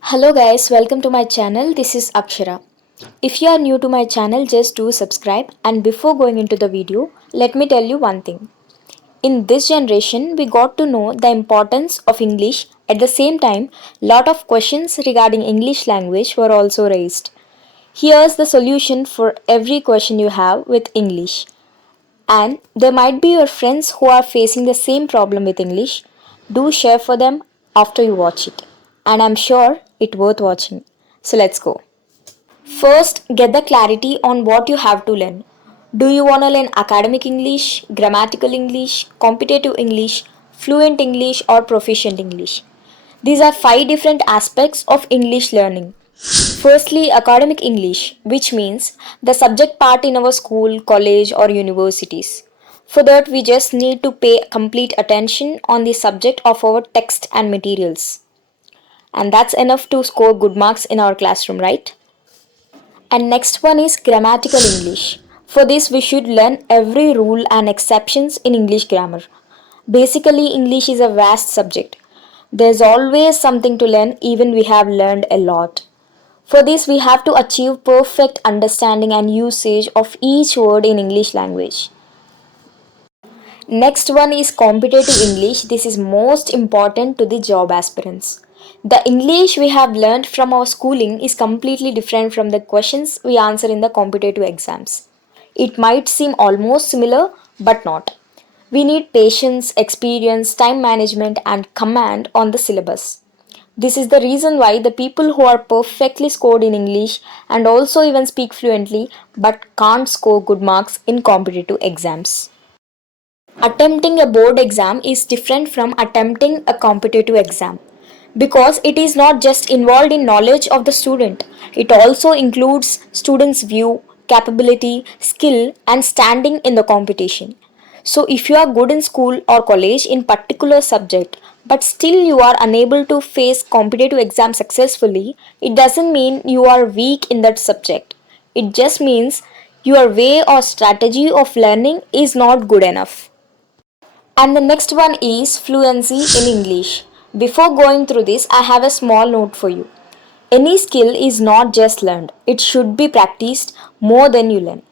Hello guys, welcome to my channel. This is Akshara. If you are new to my channel, just do subscribe, and before going into the video, let me tell you one thing. In this generation, we got to know the importance of English. At the same time, lot of questions regarding English language were also raised. Here's the solution for every question you have with English. And there might be your friends who are facing the same problem with English. Do share for them after you watch it. And I'm sure it worth watching. So let's go. First, get the clarity on what you have to learn. Do you want to learn academic English, grammatical English, competitive English, fluent English, or proficient English? These are five different aspects of English learning. Firstly, academic English, which means the subject part in our school, college, or universities. For that, we just need to pay complete attention on the subject of our text and materials. And that's enough to score good marks in our classroom, right? And next one is grammatical English. For this, we should learn every rule and exceptions in English grammar. Basically, English is a vast subject. There's always something to learn, even we have learned a lot. For this, we have to achieve perfect understanding and usage of each word in English language. Next one is competitive English. This is most important to the job aspirants. The English we have learned from our schooling is completely different from the questions we answer in the competitive exams. It might seem almost similar, but not. We need patience, experience, time management, and command on the syllabus. This is the reason why the people who are perfectly scored in English and also even speak fluently but can't score good marks in competitive exams. Attempting a board exam is different from attempting a competitive exam because it is not just involved in knowledge of the student, it also includes students' view, capability, skill, and standing in the competition. So if you are good in school or college in particular subject but still you are unable to face competitive exam successfully, it doesn't mean you are weak in that subject. It just means your way or strategy of learning is not good enough. And the next one is fluency in English. Before going through this, I have a small note for you. Any skill is not just learned, it should be practiced more than you learn.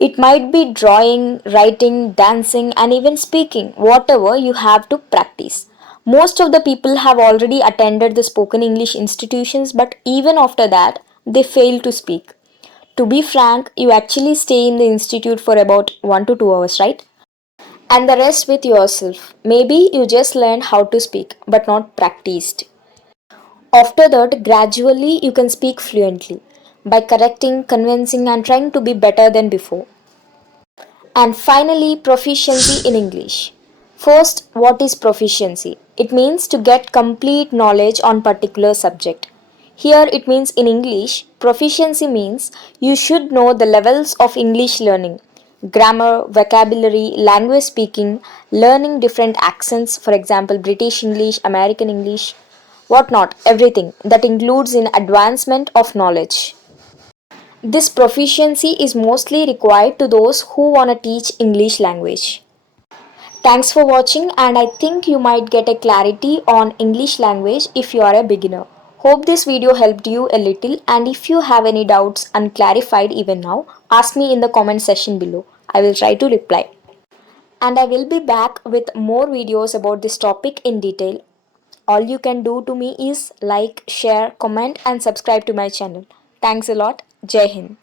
It might be drawing, writing, dancing, and even speaking, whatever you have to practice. Most of the people have already attended the spoken English institutions, but even after that, they fail to speak. To be frank, you actually stay in the institute for about 1 to 2 hours, right? And the rest with yourself. Maybe you just learned how to speak but not practiced. After that, gradually you can speak fluently by correcting, convincing, and trying to be better than before. And finally, proficiency in English. First, what is proficiency? It means to get complete knowledge on particular subject. Here it means in English, proficiency means you should know the levels of English learning. Grammar, vocabulary, language speaking, learning different accents, for example, British English, American English, whatnot, everything that includes in advancement of knowledge. This proficiency is mostly required to those who want to teach English language. Thanks for watching, and I think you might get a clarity on English language if you are a beginner. Hope this video helped you a little, and if you have any doubts unclarified even now, ask me in the comment section below. I will try to reply. And I will be back with more videos about this topic in detail. All you can do to me is like, share, comment, and subscribe to my channel. Thanks a lot. Jai Hind.